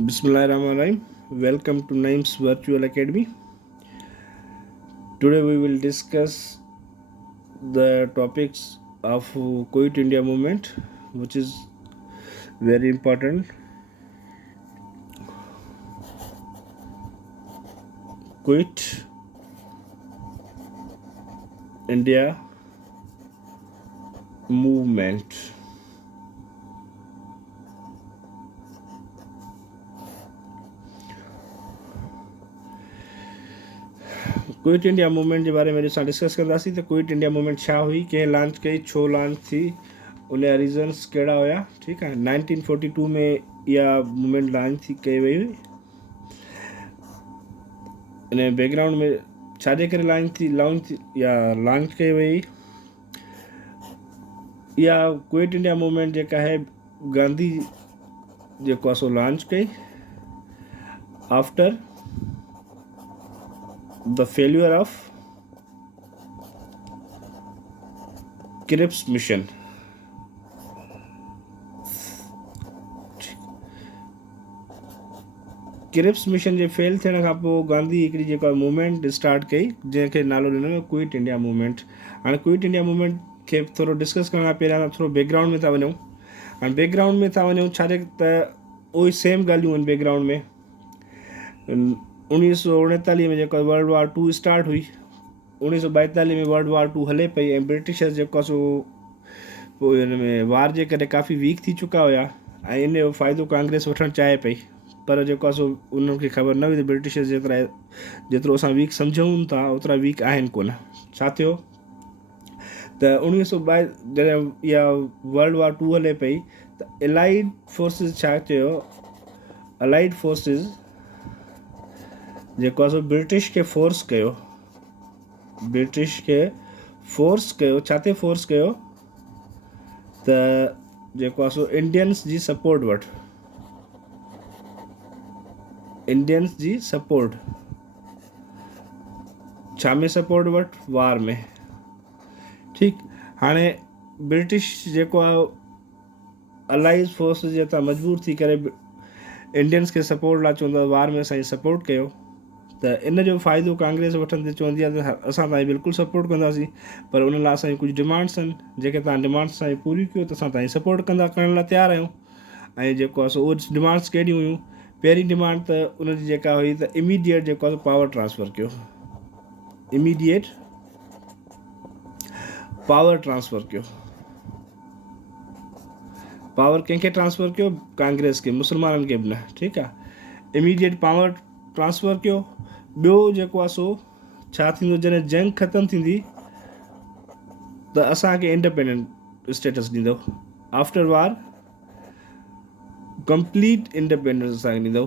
Bismillahirrahmanirrahim. Welcome to Naim's Virtual Academy. Today we will discuss the topics of Quit India movement, which is very important. Quit India movement. Quit India movement के बारे में असां डिस्कस कंदासीं त quit India movement छा हुई, कंहिं लॉन्च कई, छो लॉन्च थी, उन जा रीज़न्स कहिड़ा हुया. ठीकु आहे. 1942 में इहा मूवमेंट लॉन्च थी कई वई हुई. इन बैकग्राउंड में छाजे करे लॉन्च कई वई. इहा क्विट इंडिया मूवमेंट जेका आहे गांधी जेको आहे सो लॉन्च कई after the failure of Cripps mission. Cripps mission जे फेल थियण खां पोइ गांधी हिकिड़ी जेका मूवमेंट स्टार्ट कई जंहिंखे नालो ॾिनो क्विट इंडिया मूवमेंट. हाणे क्विट इंडिया मूवमेंट खे थोरो डिस्कस करण खां पहिरियां थोरो बैकग्राउंड में था वञूं. हाणे बैकग्राउंड में था वञूं छाजे त उहे सेम ॻाल्हियूं आहिनि बैकग्राउंड में. 1939 में जेको वर्ल्ड वार 2 स्टार्ट हुई. 1942 में वर्ल्ड वार 2 हले पई ऐं ब्रिटिशर्स जेको आहे सो पोइ हिन में वार जे करे काफ़ी वीक थी चुका हुया ऐं इन जो फ़ाइदो कांग्रेस वठणु चाहे पई. पर जेको आहे सो उन्हनि खे ख़बर न हुई त ब्रिटिशर्स जेतिरो असां वीक सम्झूं था ओतिरा वीक आहिनि कोन. छा थियो त 1922 जॾहिं इहा वर्ल्ड वार 2 हले पई त एलाइड फोर्सिस छा चयो, अलाइड फोर्सिस जेको आहे सो ब्रिटिश खे फोर्स कयो. छा ते फोर्स कयो त जेको आहे सो इंडियंस जी सपोर्ट वठि. इंडियंस जी सपोर्ट छा में सपोर्ट वठि, वार में. ठीकु. हाणे ब्रिटिश जेको आहे अलाइड फोर्स जे हितां मजबूर थी करे इंडियंस खे सपोर्ट लाइ चवंदो आहे वार में असांजी सपोर्ट कयो. त इन जो फ़ाइदो कांग्रेस वठंदे चवंदी आहे त असां तव्हांजी बिल्कुलु सपोर्ट कंदासीं, पर उन लाइ असांजी कुझु डिमांड्स आहिनि. जेके तव्हां डिमांड्स असांजी पूरी कयो त असां तव्हांजी सपोर्ट करण लाइ तयारु आहियूं. ऐं जेको आहे सो उहे डिमांड्स कहिड़ियूं हुयूं. पहिरीं डिमांड त उनजी जेका हुई त इमीडिएट जेको आहे पावर ट्रांसफ़र कयो. इमीडिएट पावर ट्रांसफ़र कयो. पावर कंहिंखे ट्रांसफ़र कयो, कांग्रेस खे, मुस्लमाननि खे बि न. ठीकु आहे. इमीडिएट पावर ट्रांसफ़र कयो. ॿियो जेको आहे सो छा थींदो, जॾहिं जंग ख़तमु थींदी त असांखे इंडिपेंडेंट स्टेटस ॾींदव. आफ्टर वार कंप्लीट इंडिपेंडेंस असांखे ॾींदव.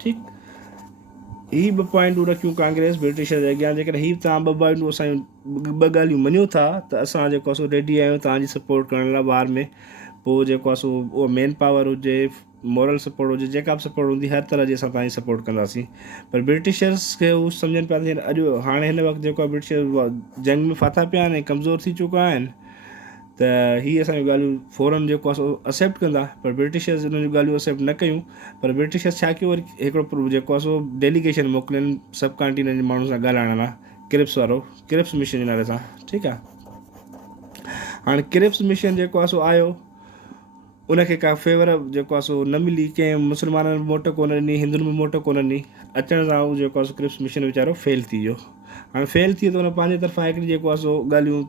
ठीकु. ही ॿ पॉइंटूं रखियूं कांग्रेस ब्रिटिशर जे अॻियां. जेकॾहिं हीअ तव्हां ॿ पॉइंटूं असांजूं ॿ ॻाल्हियूं मञियो था त असां जेको आहे सो रेडी आहियूं तव्हांजी सपोर्ट करण लाइ वार में. पोइ जेको आहे सो उहो मेन पावर हुजे, मॉरल सपोर्ट हुजे, जेका बि सपोर्ट हूंदी हर तरह जी असां तव्हांजी सपोर्ट कंदासीं. पर ब्रिटिशर्स खे हू सम्झनि पिया त अॼु हाणे हिन वक़्तु जेको आहे ब्रिटिशर जंग में फाथा पिया आहिनि ऐं कमज़ोर थी चुका आहिनि त हीअ असांजूं ॻाल्हियूं फ़ौरन जेको आहे सो एक्सेप्ट कंदा. पर ब्रिटिशर्स उन्हनि जूं ॻाल्हियूं एक्सेप्ट न कयूं. पर ब्रिटिशर्स छा कयो, वरी हिकिड़ो जेको आहे सो डेलीगेशन मोकिलियनि सब कॉन्टिनेंट जे माण्हुनि सां ॻाल्हाइण लाइ. क्रिप्स मिशन जे नाले सां. ठीकु आहे. हाणे क्रिप्स मिशन जेको आहे सो आयो, उनखे का फेवर जेको आहे सो न मिली. कंहिं मुस्लमाननि मोट कोन ॾिनी, हिंदुनि में मोट कोन ॾिनी. अचण सां उहो जेको आहे सो क्रिप्स मिशन वीचारो फेल थी वियो. हाणे फेल थी वियो त उन पंहिंजे तरफ़ां हिकिड़ी जेको आहे सो ॻाल्हियूं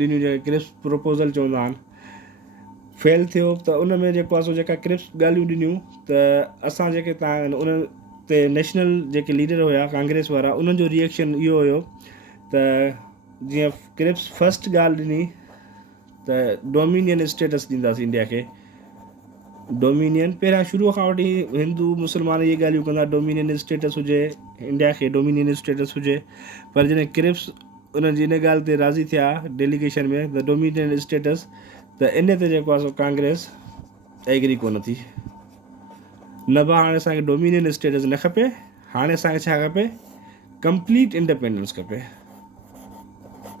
ॾिनियूं जेके क्रिप्स प्रपोज़ल चवंदा आहिनि. फेल थियो त उन में जेको आहे सो जेका क्रिप्स ॻाल्हियूं ॾिनियूं त असां जेके तव्हां उन ते नेशनल जेके लीडर हुया कांग्रेस वारा, उन्हनि जो रिएक्शन इहो हुयो त जीअं क्रिप्स फस्ट ॻाल्हि ॾिनी त डोमिनियन स्टेटस ॾींदासीं इंडिया खे. डोमिनियन पहिरियां शुरूअ खां वठी हिंदू मुस्लमान इहे ॻाल्हियूं कंदा, डोमिनियन स्टेटस हुजे, इंडिया खे डोमिनियन स्टेटस हुजे. पर जॾहिं क्रिप्स उन्हनि जी इन ॻाल्हि ते राज़ी थिया डेलीगेशन में त डोमिनियन स्टेटस, त इन ते जेको आहे सो कांग्रेस एग्री कोन थी. न भाउ हाणे असांखे डोमिनियन स्टेटस न खपे. हाणे असांखे छा खपे, कंप्लीट इंडिपेंडेंस खपे.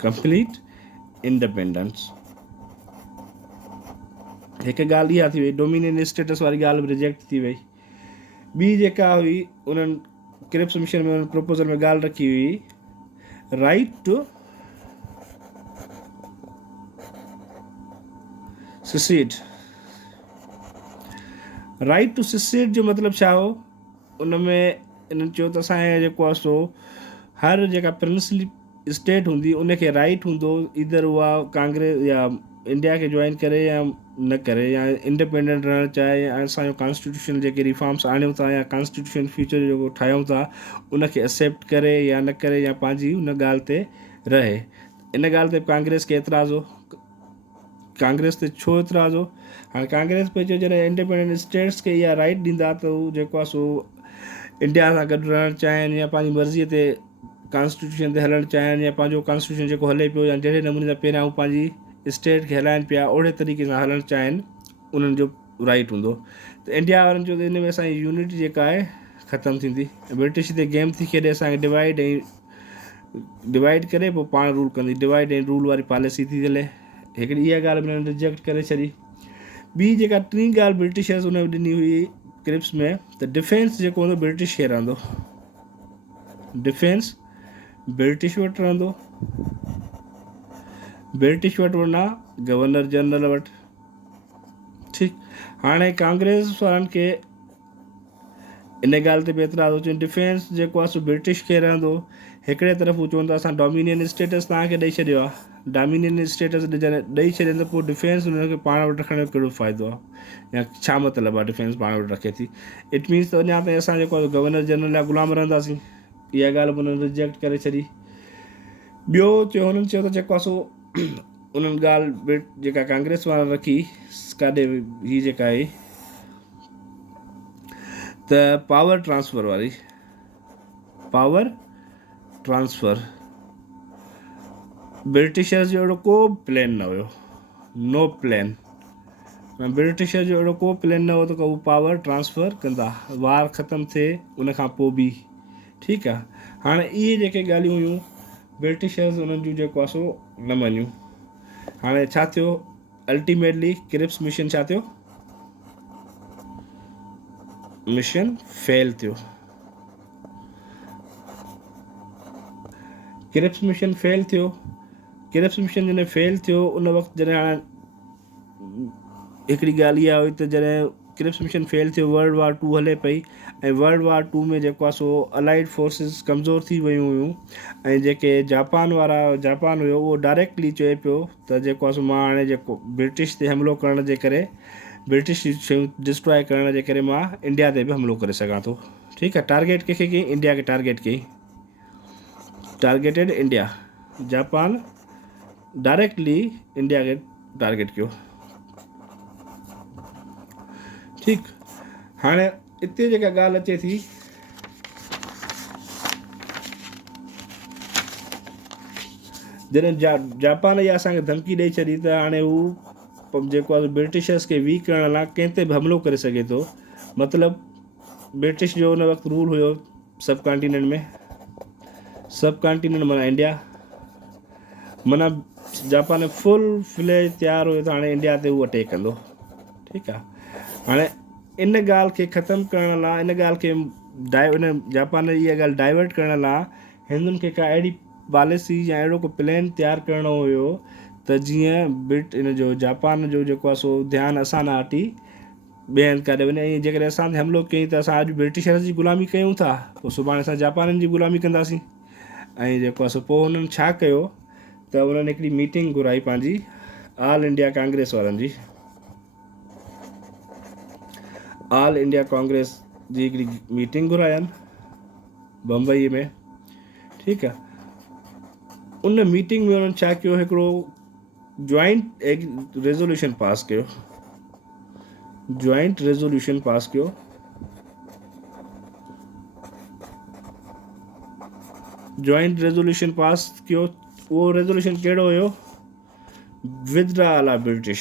Complete independence. हिकु ॻाल्हि इहा थी वई, डोमिनियन स्टेटस वारी ॻाल्हि बि रिजेक्ट थी वई। ॿी जेका हुई उन्हनि क्रिप्स मिशन में उन्हनि प्रपोज़ल में ॻाल्हि रखी हुई, right to secede. Right to secede जो मतिलबु छा हो? उन में इन्हनि चयो त असांजे जेको आहे सो हर जेका प्रिंसली स्टेट हूंदी उनखे राइट हूंदो इधर उहा कांग्रेस या इंडिया खे जॉइन करे या न करे, या इंडिपेंडेंट रहणु चाहे, या असांजो कॉन्स्टिट्यूशन जेके रिफॉर्म्स आणियूं था या कॉन्स्टिट्यूशन फ्यूचर जेको ठाहियूं था उनखे एक्सेप्ट करे या न करे, या पंहिंजी उन ॻाल्हि ते रहे। इन ॻाल्हि ते कांग्रेस खे एतिराज़ हो। कांग्रेस ते छो एतिराज़ हो? हाणे कांग्रेस पई चए जॾहिं इंडिपेंडेंट स्टेट्स खे इहा राइट ॾींदा त हू जेको आहे सो इंडिया सां गॾु रहणु चाहिनि या पंहिंजी मर्ज़ीअ ते कॉन्स्टिट्यूशन ते हलणु चाहिनि, या पंहिंजो कॉन्स्टिट्यूशन जेको हले पियो या जहिड़े नमूने सां पहिरियां हू पंहिंजी स्टेट खे हलाइनि पिया ओहिड़े तरीक़े सां हलणु चाहिनि, उन्हनि जो राइट हूंदो। त इंडिया वारनि जो इन में असांजी यूनिटी जेका आहे ख़तमु थींदी। ब्रिटिश ते गेम थी खेॾे असांखे डिवाइड करे पोइ पाण रूल कंदी, डिवाइड एंड रूल वारी पॉलिसी थी हले। हिकिड़ी इहा ॻाल्हि उन्हनि रिजेक्ट करे छॾी। ॿी जेका टीं ॻाल्हि ब्रिटिशर्स उन ॾिनी हुई क्रिप्स में, त डिफेंस जेको हूंदो ब्रिटिश खे रहंदो, डिफेंस ब्रिटिश वटि रहंदो, ब्रिटिश वटि वञा गवर्नर जनरल वटि। ठीकु, हाणे कांग्रेस वारनि खे इन ॻाल्हि ते बि एतिराज़ अचे, डिफेंस जेको आहे सो ब्रिटिश खे रहंदो। हिकिड़े तरफ़ हू चवनि था असां डोमिनियन स्टेटस तव्हांखे ॾेई छॾियो आहे, डोमिनियन स्टेटस जॾहिं ॾेई छॾनि त पोइ डिफेंस हुनखे पाण वटि रखण जो कहिड़ो फ़ाइदो आहे, या छा मतिलबु आहे डिफेंस पाण वटि रखे थी? इट मीन्स त अञा ताईं असां जेको आहे गवर्नर जनरल जा ग़ुलाम रहंदासीं। इहा ॻाल्हि बि हुननि रिजेक्ट करे छॾी। ॿियो चयो हुननि चयो त जेको आहे सो उन्हनि ॻाल्हि जेका कांग्रेस वारनि रखी काॾे हीअ जेका आहे त पावर ट्रांसफ़र वारी, पावर ट्रांसफ़र ब्रिटिशर्स जो अहिड़ो को प्लान न हुयो, नो प्लान। ब्रिटिशर जो अहिड़ो को प्लान न हो त हू पावर ट्रांसफ़र कंदा, वार ख़तमु थिए उन खां पोइ बि। ठीकु आहे, हाणे इहे जेके ॻाल्हियूं हुयूं ब्रिटिशर्स उन्हनि जूं जेको आहे सो न मञियूं। हाणे छा थियो? अल्टीमेटली क्रिप्स मिशन छा थियो? मिशन फेल थियो। क्रिप्स मिशन फेल थियो। क्रिप्स मिशन जॾहिं फेल थियो उन वक़्तु जॾहिं हाणे हिकिड़ी ॻाल्हि इहा हुई त जॾहिं क्रिप्स मिशन फेल थियो वर्ल्ड वार 2 हले पई, ऐं वर्ल्ड वार 2 में जेको आहे सो अलाइड फोर्सिस कमज़ोर थी वियूं हुयूं, ऐं जेके जापान हुयो उहो डायरेक्टली चए पियो त जेको आहे सो मां हाणे जेको ब्रिटिश ते हमिलो करण जे करे, ब्रिटिश शयूं डिस्ट्रॉय करण जे करे मां इंडिया ते बि हमिलो करे सघां थो। ठीकु आहे, टारगेट कंहिंखे कई? इंडिया खे टारगेट कई, targeted India. Japan directly India खे टारगेट कयो। ठीकु, हाणे हिते जेका ॻाल्हि अचे थी जॾहिं जापान इहा असांखे धमकी ॾेई छॾी त हाणे हू जेको आहे ब्रिटिशर्स खे वीक करण लाइ कंहिं ते बि हमिलो करे सघे थो। मतिलबु ब्रिटिश जो उन वक़्तु रूल हुयो सब कॉन्टिनेंट में, सब कॉन्टिनेंट माना इंडिया, माना जापान फुल फ्लेज तयारु हुयो त हाणे इंडिया ते उहो अटैक कंदो। ठीकु आहे, हाणे इन ॻाल्हि खे ख़तमु करण लाइ, इन ॻाल्हि खे इन जापान इहा ॻाल्हि डाइवर्ट करण लाइ हिंदुनि खे का अहिड़ी पॉलिसी या अहिड़ो को प्लान तयारु करिणो हुयो त जीअं इन जो जापान जो जेको आहे सो ध्यानु असां न हटी ॿिए हंधि काॾे वञे। ऐं जेकॾहिं असां ते हमिलो कयईं त असां अॼु ब्रिटिशर्स जी ग़ुलामी कयूं था, पोइ सुभाणे असां जापाननि जी ग़ुलामी कंदासीं। ऐं जेको आहे सो पोइ हुननि छा कयो त उन्हनि हिकिड़ी मीटिंग घुराई पंहिंजी ऑल इंडिया कांग्रेस वारनि जी, ऑल इंडिया कांग्रेस जी हिकिड़ी मीटिंग घुरायनि बम्बई में। ठीकु आहे, उन मीटिंग में उन्हनि छा कयो, हिकिड़ो जॉइंट रेज़ोल्यूशन पास कयो, जॉइंट रेज़ोल्यूशन पास कयो। जॉइंट रेज़ोल्यूशन पास कयो, उहो रेज़ोल्यूशन कहिड़ो हुयो? Withdrawal of British,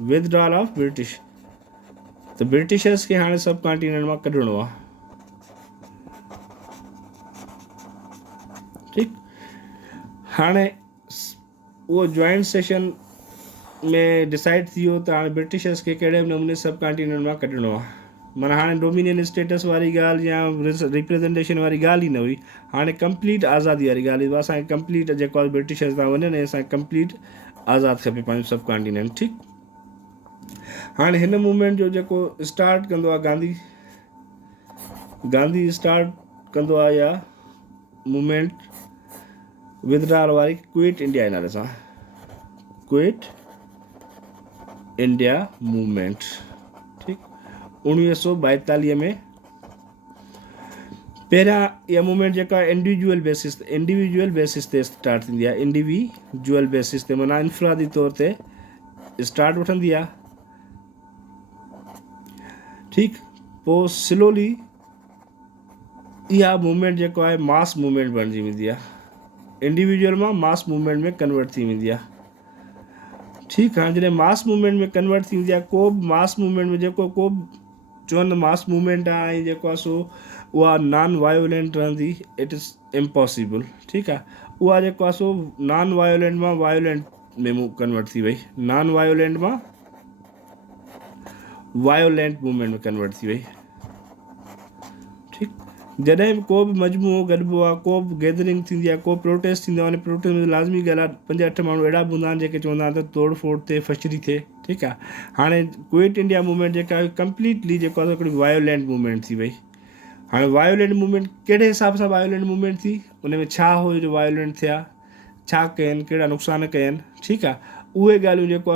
withdrawal of British. त ब्रिटिशर्स खे हाणे सब कॉन्टिनेंट मां कढणो आहे। ठीकु, हाणे उहो जॉइंट सेशन में डिसाइड थी वियो त हाणे ब्रिटिशर्स खे कहिड़े बि नमूने सब कॉन्टिनेंट मां कढणो आहे। माना हाणे डोमिनियन स्टेटस वारी ॻाल्हि या रिप्रेजेंटेशन वारी ॻाल्हि ई न हुई, हाणे कंप्लीट आज़ादी वारी ॻाल्हि हुई। असांखे कंप्लीट जेको आहे ब्रिटिशर्स तां वञनि ऐं असांखे कंप्लीट आज़ादु खपे पंहिंजो सब कॉन्टिनेंट। ठीकु, हाणे हिन मूवमेंट जो जेको स्टार्ट कंदो आहे गांधी स्टार्ट कंदो आहे या मूवमेंट विदड्रॉल वारी क्विट इंडिया नाले सां, क्विट इंडिया मूवमेंट। ठीकु, 1942 में पहिरियां इहा मूवमेंट जेका इंडिविजुअल बेसिस ते स्टार्ट थींदी आहे, इंडिविजुअल बेसिस ते, माना इनफरादी तौर ते स्टार्ट वठंदी आहे। ठीकु, पोइ स्लोली इहा मूवमेंट जेको आहे मास मूवमेंट बणिजी वेंदी आहे, इंडिविजुअल मां मास मूवमेंट में कन्वर्ट थी वेंदी आहे। ठीकु, हाणे जॾहिं मास मूवमेंट में कन्वर्ट थी वेंदी आहे, को बि मास मूवमेंट में जेको को बि चवंदा मास मूवमेंट आहे ऐं जेको आहे सो उहा नॉन वायोलेंट रहंदी, इट इज़ इम्पॉसिबल। ठीकु आहे, उहा जेको आहे सो नॉन वायोलेंट मां वायोलेंट में कन्वर्ट थी वई, नॉन वायोलेंट मां वायोलेंट मूवमेंट में कन्वर्ट थी वई। ठीकु, जॾहिं बि को बि मजमूओ गॾिबो आहे, को बि गैदरिंग थींदी आहे, को प्रोटेस्ट थींदो आहे, उन प्रोटेस्ट में लाज़मी ॻाल्हि आहे 5-8 माण्हू अहिड़ा बि हूंदा आहिनि जेके चवंदा आहिनि त तोड़ फोड़ थिए, फशरी थिए। ठीकु आहे, हाणे क्विट इंडिया मूवमेंट जेका आहे कंप्लीटली जेको आहे हिकिड़ी वायोलेंट मूवमेंट थी वई। हाणे वायोलेंट मूवमेंट कहिड़े हिसाब सां वायोलेंट मूवमेंट थी, उन में छा हुयो जो वायोलेंट थिया, छा कयनि, कहिड़ा नुक़सान कयनि। ठीकु आहे, उहे ॻाल्हियूं जेको